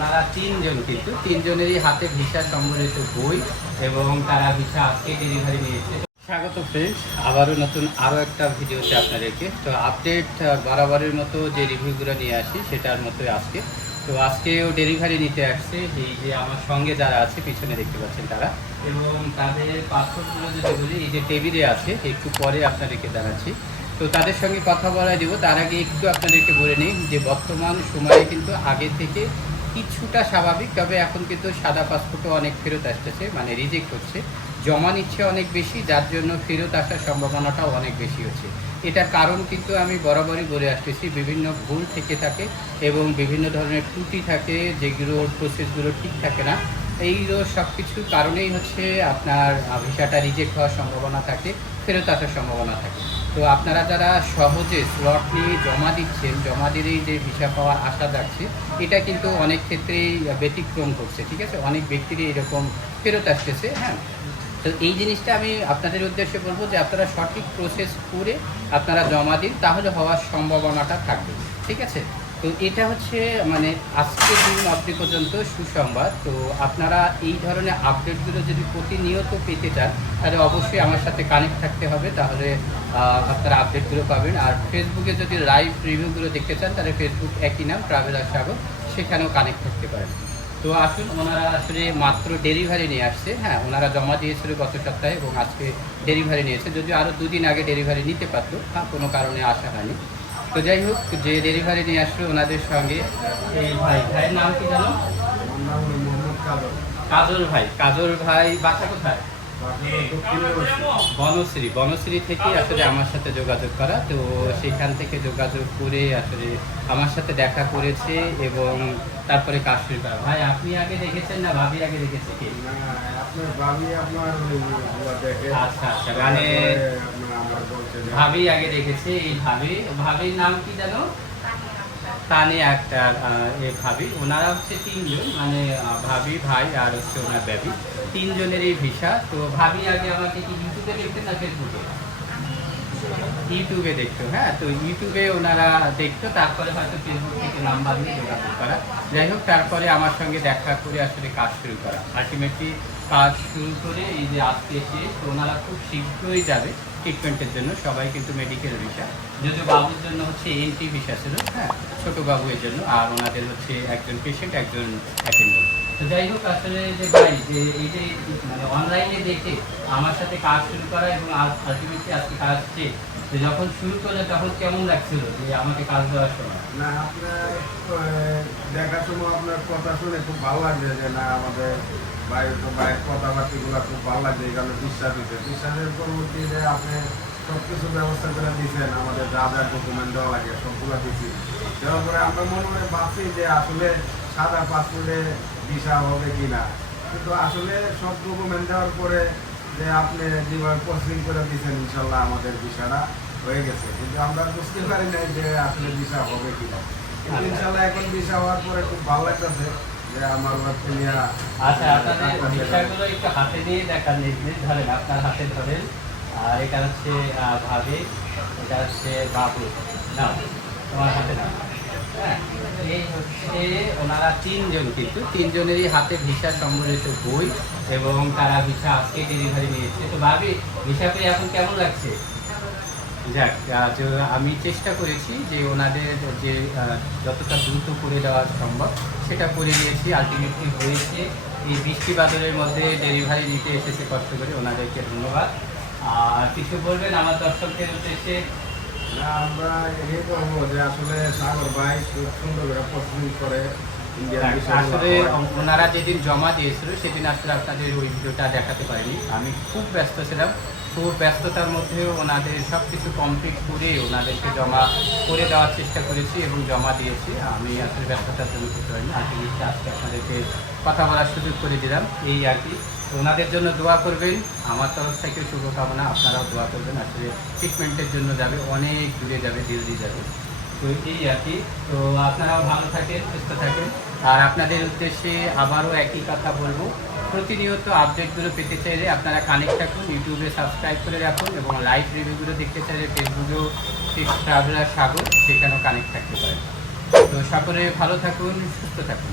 ওনারা তিনজন কিন্তু, তিনজনেরই হাতে ভিসা সম্বলিত বই এবং তারা ভিসা আজকে ডেলিভারি নিয়েছে। স্বাগত ফ্রেন্ডস আবারও নতুন আরও একটা ভিডিওতে আপনাদেরকে। তো আপডেট বরাবরের মতো যে রিভিউগুলো নিয়ে আসি, সেটার মতোই আজকে। তো আজকেও ডেলিভারি নিতে আসছে, এই যে আমার সঙ্গে যারা আছে, পিছনে দেখতে পাচ্ছেন তারা। এবং তাদের পাসপোর্টগুলো যদি বলি, এই যে টেবিলে আছে, একটু পরে আপনাদেরকে জানাচ্ছি। তো তাদের সঙ্গে কথা বলা দিব, তার আগে একটু আপনাদেরকে বলে নিই যে বর্তমান সময়ে কিন্তু আগে থেকে কিছুটা স্বাভাবিক, তবে এখন কিন্তু সাদা পাসপোর্টও অনেক ফেরত আসতেছে মানে রিজেক্ট হচ্ছে। জমা নিচ্ছে অনেক বেশি, যার জন্য ফেরত আসার সম্ভাবনাটাও অনেক বেশি হচ্ছে। এটার কারণ কিন্তু আমি বরাবরই বলে আসতেছি, বিভিন্ন ভুল থেকে থাকে এবং বিভিন্ন ধরনের ত্রুটি থাকে যেগুলোর প্রসেসগুলো ঠিক থাকে না। এইগুলো সব কিছুর কারণেই হচ্ছে আপনার ভিসাটা রিজেক্ট হওয়ার সম্ভাবনা থাকে, ফেরত আসার সম্ভাবনা থাকে। তো আপনারা যারা সহজে স্লট নিয়ে জমা দিচ্ছেন, জমা দিলেই যে ভিসা পাওয়ার আশা রাখছে এটা কিন্তু অনেক ক্ষেত্রেই ব্যতিক্রম করছে, ঠিক আছে? অনেক ব্যক্তিরই এরকম ফেরত আসতেছে হ্যাঁ? তো এই জিনিসটা আমি আপনাদের উদ্দেশ্যে বলব যে আপনারা সঠিক প্রসেস করে আপনারা জমা দিন, তাহলে হওয়ার সম্ভাবনাটা থাকবে, ঠিক আছে? তো এটা হচ্ছে মানে আজকের দিন অবধি পর্যন্ত সুসংবাদ। তো আপনারা এই ধরনের আপডেটগুলো যদি প্রতিনিয়ত পেতে চান, তাহলে অবশ্যই আমার সাথে কানেক্ট থাকতে হবে। তাহলে আপনারা আপডেটগুলো পাবেন। আর ফেসবুকে যদি লাইভ রিভিউগুলো দেখতে চান, তাহলে ফেসবুক একই নাম ট্রাভেলার সাগর সেখানেও কানেক্ট থাকতে পারেন। তো আসুন, ওনারা আসলে মাত্র ডেলিভারি নিয়ে আসছে। হ্যাঁ ওনারা জমা দিয়েছিল গত সপ্তাহে এবং আজকে ডেলিভারি নিয়েছে। যদিও আরও দুদিন আগে ডেলিভারি নিতে পারতো হ্যাঁ কোনো কারণে আসা হয়নি। তো যাই হোক যে ডেলিভারি নিয়ে আসলো ওনাদের সঙ্গে। এই ভাই ভাইয়ের নাম কি জানো কাজল ভাই কাজল ভাই বাসা কোথায়। বনশ্রী বনশ্রী থেকে আসলে আমার সাথে যোগাযোগ করা। তো সেখান থেকে যোগাযোগ করে আসলে আমার সাথে দেখা করেছে এবং তারপরে কাজ শুরু করা ভাই আপনি আগে দেখেছেন না ভাবি আগে দেখেছে কি। আচ্ছা, আচ্ছা, মানে- ভাবি আগে দেখেছে এই ভাবি। ভাবির নাম কি জানো তানে একটা এ ভাবি। ওনারা হচ্ছে তিনজন মানে ভাবি, ভাই আর হচ্ছে ওনার বেবি তিনজনেরই ভিসা। তো ভাবি আগে আমাকে কি ইউটিউবে দেখতেন না ফেসবুকে ইউটিউবে দেখতো হ্যাঁ? তো ইউটিউবে ওনারা দেখতো, তারপরে হয়তো ফেসবুক থেকে নাম্বার নিয়ে যোগাযোগ করা। যাই হোক, তারপরে আমার সঙ্গে দেখা করে আসলে কাজ শুরু করা। আলটিমেটলি কাজ শুরু করে এই যে আজকে এসে, তো ওনারা খুব শীঘ্রই যাবে। ট্রিটমেন্টের জন্য সবাই কিন্তু মেডিকেল ভিসা যদিও বাবুর জন্য হচ্ছে এনটি ভিসা ছিল হ্যাঁ ছোট বাবু এর জন্য আর ওনাদের হচ্ছে একজন পেশেন্ট একজন অ্যাটেন্ডেন্ট তো যাই হোক আসলে যে ভাই যে এই যে মানে অনলাইনে দেখে আমার সাথে কাজ শুরু করা এবং আলটিমেটলি আজকে কাজ তো যখন শুরু করলে তখন কেমন লাগছিল যে আমাকে কাজ দেওয়ার সময়? না, আপনার, দেখার সময় আপনার কথা শুনে খুব ভালো লাগছে যে না, আমাদের বাইরের বাইরের কথাবার্তাগুলো খুব ভালো লাগছে, এই কারণে বিশ্বাস দিতে বিশ্বাসের পরবর্তীতে আপনি সব কিছু ব্যবস্থা করে দিয়েছেন, আমাদের যা যা ডকুমেন্ট দেওয়া লাগে সবগুলো দিচ্ছি দেওয়ার পরে আমরা মনে মনে ভাবছি যে আসলে সাদা পাসপোর্টে ভিসা হবে কি না কিন্তু আসলে সব ডকুমেন্ট দেওয়ার পরে যে আপনি যেভাবে প্রসেসিং করে দিয়েছেন ইনশাল্লাহ আমাদের ভিসাটা হয়ে গেছে। কিন্তু আমরা বুঝতে পারি নাই যে আসলে ভিসা হবে কি না কিন্তু ইনশাল্লাহ এখন ভিসা হওয়ার পরে খুব ভালো লাগতেছে যে আমার প্রিয়া আচ্ছা আপনাদের একটু হাতে দিয়ে দেখান নিজ ধরেন আপনার হাতে ধরেন। আর এটা হচ্ছে ভাবি এটা হচ্ছে বাবু। নাও তোমার হাতে নাও। হ্যাঁ এই হচ্ছে ওনারা তিনজন কিন্তু তিনজনেরই হাতে ভিসা সম্বলিত বই এবং তারা ভিসা আজকে ডেলিভারি নিয়েছে। তো ভাবি ভিসা পেয়ে এখন কেমন লাগছে? যাক আমি চেষ্টা করেছি যে ওনাদের যে যতটা দ্রুত করে দেওয়া সম্ভব সেটা করে দিয়েছি। আলটিমেটলি হয়েছে। এই বৃষ্টি বাদলের মধ্যে ডেলিভারি নিতে এসেছে কষ্ট করে ওনাদেরকে ধন্যবাদ। আর কিছু বলবেন আমার দর্শকদের উদ্দেশ্যে? আমরা এই করব যে আসলে সাগর ভাই সুন্দর করে আসলে ওনারা যেদিন জমা দিয়েছিল সেদিন আসলে আপনাদের ওই ভিডিওটা দেখাতে পারিনি। আমি খুব ব্যস্ত ছিলাম। খুব ব্যস্ততার মধ্যেও ওনাদের সব কিছু কমপ্লিট করে ওনাদেরকে জমা করে দেওয়ার চেষ্টা করেছি এবং জমা দিয়েছি। আমি আসলে ব্যস্ততার জন্য করতে পারিনি আলটিমেটলি আজকে আপনাদেরকে কথা বলার সুযোগ করে দিলাম। এই আর কি। ওনাদের জন্য দোয়া করবেন। আমার তরফ থেকে শুভকামনা। আপনারাও দোয়া করবেন। আসলে ট্রিটমেন্টের জন্য যাবে। অনেক দূরে যাবে দিল্লি যাবে। তো এই আর কি। তো আপনারাও ভালো থাকেন, সুস্থ থাকেন। আর আপনাদের উদ্দেশ্যে আবারও একই কথা বলব। প্রতিনিয়ত আপডেটগুলো পেতে চাইলে আপনারা কানেক্ট থাকুন ইউটিউবে সাবস্ক্রাইব করে রাখুন এবং লাইভ রিভিউগুলো দেখতে চাইলে ফেসবুকেও ট্রাভেলার সাগর সেখানেও কানেক্ট থাকতে পারেন। তো সকলে ভালো থাকুন, সুস্থ থাকুন।